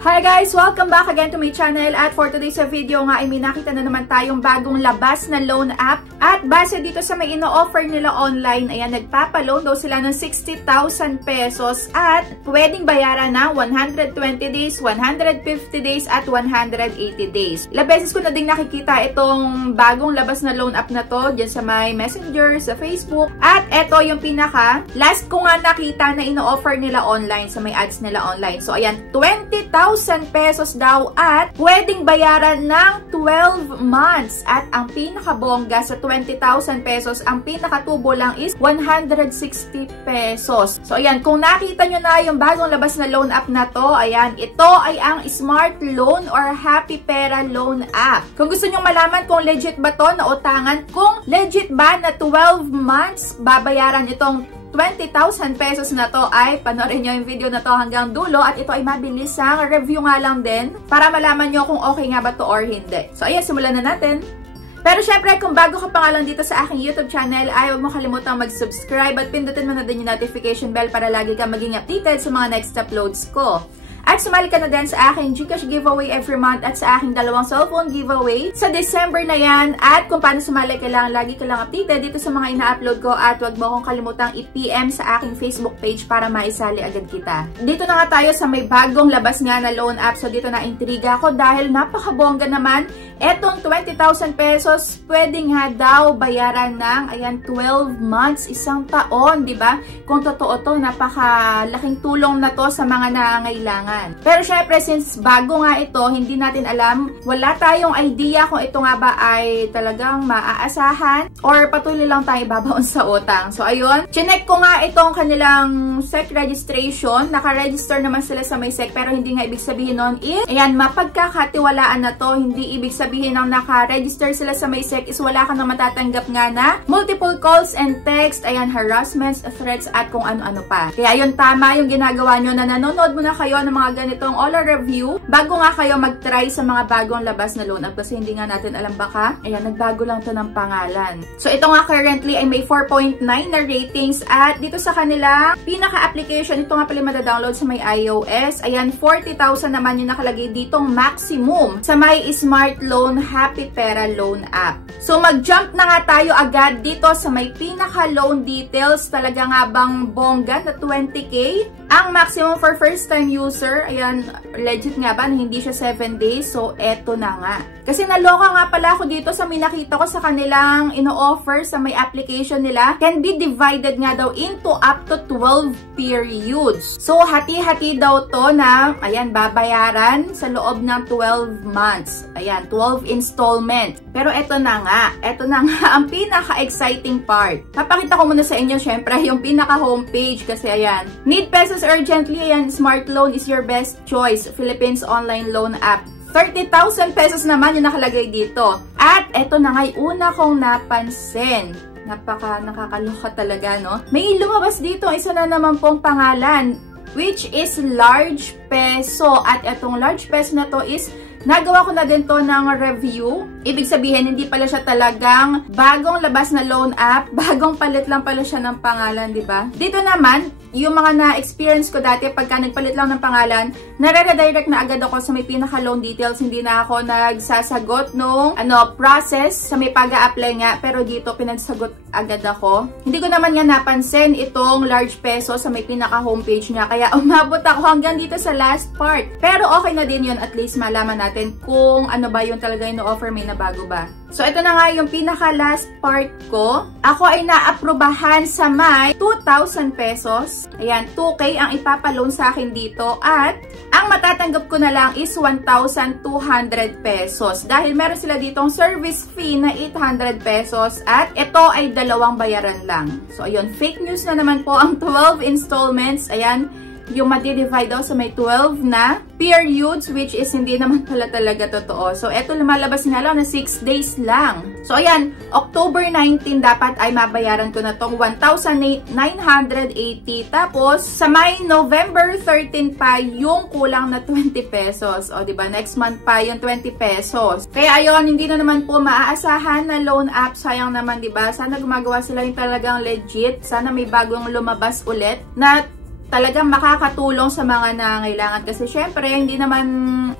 Hi guys! Welcome back again to my channel at for today's video nga ay may nakita na naman tayong bagong labas na loan app at base dito sa may ino-offer nila online, ayan, nagpapaloan daw sila ng 60,000 pesos at pwedeng bayaran ng 120 days, 150 days at 180 days. Beses ko na ding nakikita itong bagong labas na loan app na to dyan sa may Messenger, sa Facebook at eto yung pinaka last ko nga nakita na ino-offer nila online sa may ads nila online. So ayan, 20,000 pesos daw at pwedeng bayaran ng 12 months. At ang pinakabongga sa 20,000 pesos, ang pinakatubo lang is 160 pesos. So ayan, kung nakita nyo na yung bagong labas na loan app na to, ayan, ito ay ang Smart Loan or Happy Pera Loan app. Kung gusto nyo malaman kung legit ba to na utangan, kung legit ba na 12 months babayaran itong 20,000 pesos na to, ay panoorin nyo yung video na to hanggang dulo at ito ay mabilis ang review nga lang din para malaman nyo kung okay nga ba to or hindi. So ayan, simulan na natin. Pero syempre, kung bago ka pa nga lang dito sa aking YouTube channel, ay huwag mo kalimutang mag-subscribe at pindutin mo na din yung notification bell para lagi kang maging updated sa mga next uploads ko. At sumali ka na din sa aking GCash giveaway every month at sa aking dalawang cellphone giveaway sa December na yan. At kung paano sumali, kailangan lagi ka lang updated dito sa mga ina-upload ko at huwag mo akong kalimutang i-PM sa aking Facebook page para maisali agad kita. Dito na nga tayo sa may bagong labas nga na loan app. So dito na intriga ako dahil napakabongga naman. Etong 20,000 pesos, pwede nga daw bayaran ng, ayan, 12 months, isang taon, di ba? Kung totoo to, napakalaking tulong na to sa mga nangangailangan. Pero syempre, since bago nga ito, hindi natin alam, wala tayong idea kung ito nga ba ay talagang maaasahan or patuloy lang tayo babaon sa utang. So ayun, chinek ko nga itong kanilang SEC registration. Naka-register naman sila sa may SEC pero hindi nga ibig sabihin nun is, ayan, mapagkakatiwalaan na to. Hindi ibig sabihin ng naka-register sila sa may SEC is wala ka na matatanggap nga na multiple calls and text, ayan, harassments, threats at kung ano-ano pa. Kaya yun, tama yung ginagawa nyo na nanonood muna kayo ng mga ganitong all review bago nga kayo mag-try sa mga bagong labas na loan app kasi hindi nga natin alam baka, ayan, nagbago lang to ng pangalan. So ito nga currently ay may 4.9 na ratings at dito sa kanila pinaka-application, ito nga pala madadownload sa may iOS, ayan, 40,000 naman yung nakalagay ditong maximum sa may Smart Loan Happy Pera Loan app. So mag-jump na nga tayo agad dito sa may pinaka-loan details. Talaga nga bang bongga na 20K? Ang maximum for first-time user, ayan, legit nga ba na hindi siya 7 days? So, eto na nga. Kasi naloka nga pala ako dito sa may nakita ko sa kanilang ino-offer sa may application nila. Can be divided nga daw into up to 12 periods. So, hati-hati daw to na, ayan, babayaran sa loob ng 12 months. Ayan, 12 installment. Pero eto na nga ang pinaka-exciting part. Papakita ko muna sa inyo, syempre, yung pinaka-homepage kasi ayan, need pesos urgently, ayan, Smart Loan is your best choice. Philippines online loan app. 30,000 pesos naman yung nakalagay dito. At eto na nga yung una kong napansin. Nakakaloka talaga, no? May lumabas dito, isa na naman pong pangalan, which is Large Peso. At etong Large Peso na to is nagawa ko na din to ng review. Ibig sabihin, hindi pala siya talagang bagong labas na loan app. Bagong palit lang pala siya ng pangalan, di ba? Dito naman, yung mga na-experience ko dati, pagka nagpalit lang ng pangalan, nare-redirect na agad ako sa may pinaka-loan details. Hindi na ako nagsasagot nung process sa may pag-a-apply nga. Pero dito, pinagsagot agad ako. Hindi ko naman nga napansin itong Large Peso sa may pinaka-homepage niya. Kaya umabot ako hanggang dito sa last part. Pero okay na din yun. At least malaman natin kung ano ba yung talaga yung offer, may nabago ba. So, ito na nga yung pinaka-last part ko. Ako ay naaprubahan sa may 2,000 pesos. Ayan, 2K ang ipapaloan sa akin dito. At ang matatanggap ko na lang is 1,200 pesos. Dahil meron sila ditong service fee na 800 pesos. At ito ay dalawang bayaran lang. So, ayun, fake news na naman po ang 12 installments. Ayan, yung mati-divide daw sa may 12 na periods, which is hindi naman pala talaga totoo. So, eto lumalabas nga lang na 6 days lang. So, ayan, October 19 dapat ay mabayaran ko na tong 1,980. Tapos, sa may November 13 pa yung kulang na 20 pesos. O, diba? Next month pa yung 20 pesos. Kaya, ayun, hindi na naman po maaasahan na loan app. Sayang naman, diba? Sana gumagawa sila yung talagang legit. Sana may bagong lumabas ulit na talagang makakatulong sa mga nangangailangan. Kasi syempre, hindi naman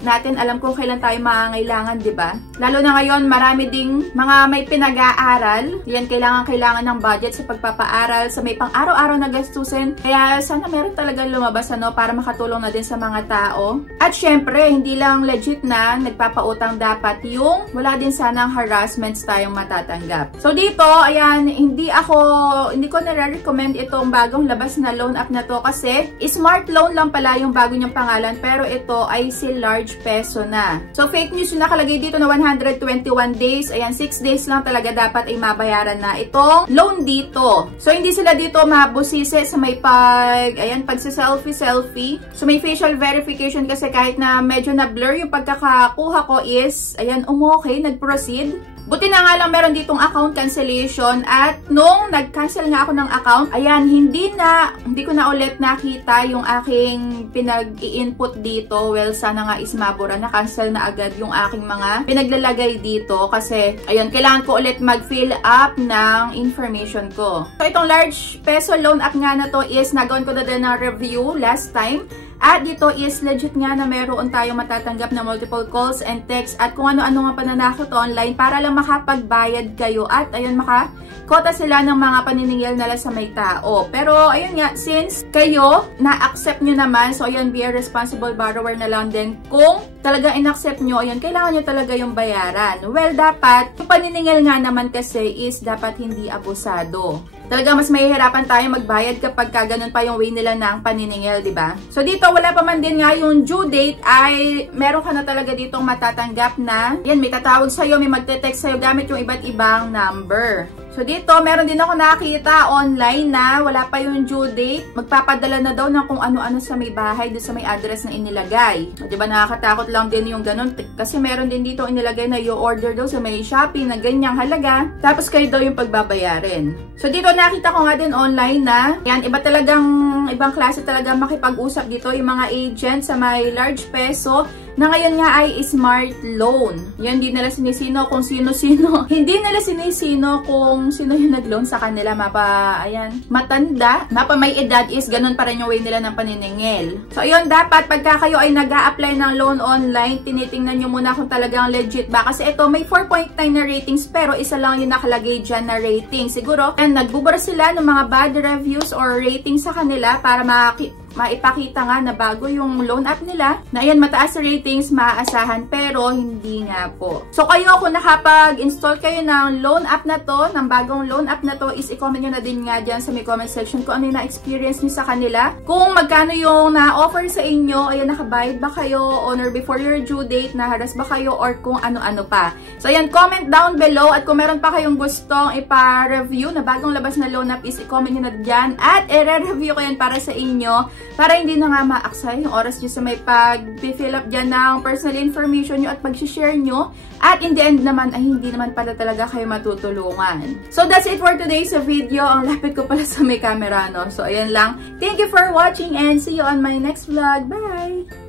natin alam kung kailan tayo mangangailangan, di ba? Lalo na ngayon, marami ding mga may pinag-aaral. Yan, kailangan ng budget sa pagpapaaral, sa may pang-araw-araw na gastusin. Kaya sana meron talaga lumabas para makatulong na din sa mga tao. At syempre, hindi lang legit na nagpapautang, dapat yung wala din sanang harassments tayong matatanggap. So dito, ayan, hindi ko nare-recommend itong bagong labas na loan app na to kasi Smart Loan lang pala yung bago niyang pangalan, pero ito ay si Large Peso na. So fake news yung nakalagay dito na 121 days. Ayan, 6 days lang talaga dapat ay mabayaran na itong loan dito. So hindi sila dito mabusisi sa may pag-selfie. So may facial verification kasi kahit na medyo na blur yung pagkakakuha ko is, ayan, okay, nag-proceed. Buti na nga lang meron ditong account cancellation, at nung nag-cancel nga ako ng account, ayan, hindi ko na ulit nakita yung aking pinag-i-input dito. Well, sana nga is mabura, na-cancel na agad yung aking mga pinaglalagay dito kasi, ayan, kailangan ko ulit mag-fill up ng information ko. So, itong Large Peso loan app nga na to is nagawan ko na din ng review last time. At dito is legit nga na meron tayong matatanggap na multiple calls and texts at kung ano-ano nga pananakot online para lang makapagbayad kayo at ayun, makakota sila ng mga paniningil nila sa may tao. Pero ayun nga, since kayo na-accept nyo naman, so ayun, be a responsible borrower na lang din. Kung talagang in-accept nyo, ayun, kailangan nyo talaga yung bayaran. Well, dapat, yung paniningil nga naman kasi is dapat hindi abusado. Talaga mas mahihirapan tayo magbayad kapag ganun pa yung way nila ng paniningil, di ba? So dito, wala pa man din nga yung due date, ay meron ka na talaga ditong matatanggap na, yan, may tatawag sa'yo, may magte-text sa'yo gamit yung iba't ibang number. So dito, meron din ako nakita online na wala pa yung due date. Magpapadala na daw ng kung ano-ano sa may bahay, doon sa may address na inilagay. O, diba, nakakatakot lang din yung ganun. Kasi meron din dito inilagay na i-order daw sa may Shopee na ganyang halaga. Tapos kayo daw yung pagbabayarin. So dito, nakita ko nga din online na, yan, ibang klase talaga makipag-usap dito. Yung mga agent sa may Large Peso, na ngayon nga ay Smart Loan. Yan, hindi nila sinisino kung sino-sino. Hindi nila sinisino kung sino yung nag-loan sa kanila. Matanda. May edad is ganun pa rin yung way nila ng paniningil. So, ayun, dapat pagka kayo ay nag-a-apply ng loan online, tinitingnan nyo muna kung talagang legit ba. Kasi ito, may 4.9 na ratings, pero isa lang yung nakalagay dyan na rating. Siguro, and nagbubura sila ng mga bad reviews or ratings sa kanila para maipakita nga na bago yung loan app nila, na ayan, mataas ratings, maaasahan, pero hindi nga po. So kayo, kung nakapag-install kayo ng loan app na to, ng bagong loan app na to, is i-comment nyo na din nga dyan sa may comment section kung ano yung na-experience nyo sa kanila. Kung magkano yung na-offer sa inyo, ayan, nakabayad ba kayo on or before your due date, naharas ba kayo, or kung ano-ano pa. So ayan, comment down below, at kung meron pa kayong gustong ipa-review na bagong labas na loan app, is i-comment nyo na dyan, at i-review ko yan para sa inyo, para hindi na nga ma-aksay yung oras nyo sa may pag-fill up dyan ng personal information nyo at pag-share nyo. At in the end naman, ay hindi naman pala talaga kayo matutulungan. So that's it for today's video. Ang lapit ko pala sa may camera, no? So ayan lang. Thank you for watching and see you on my next vlog. Bye!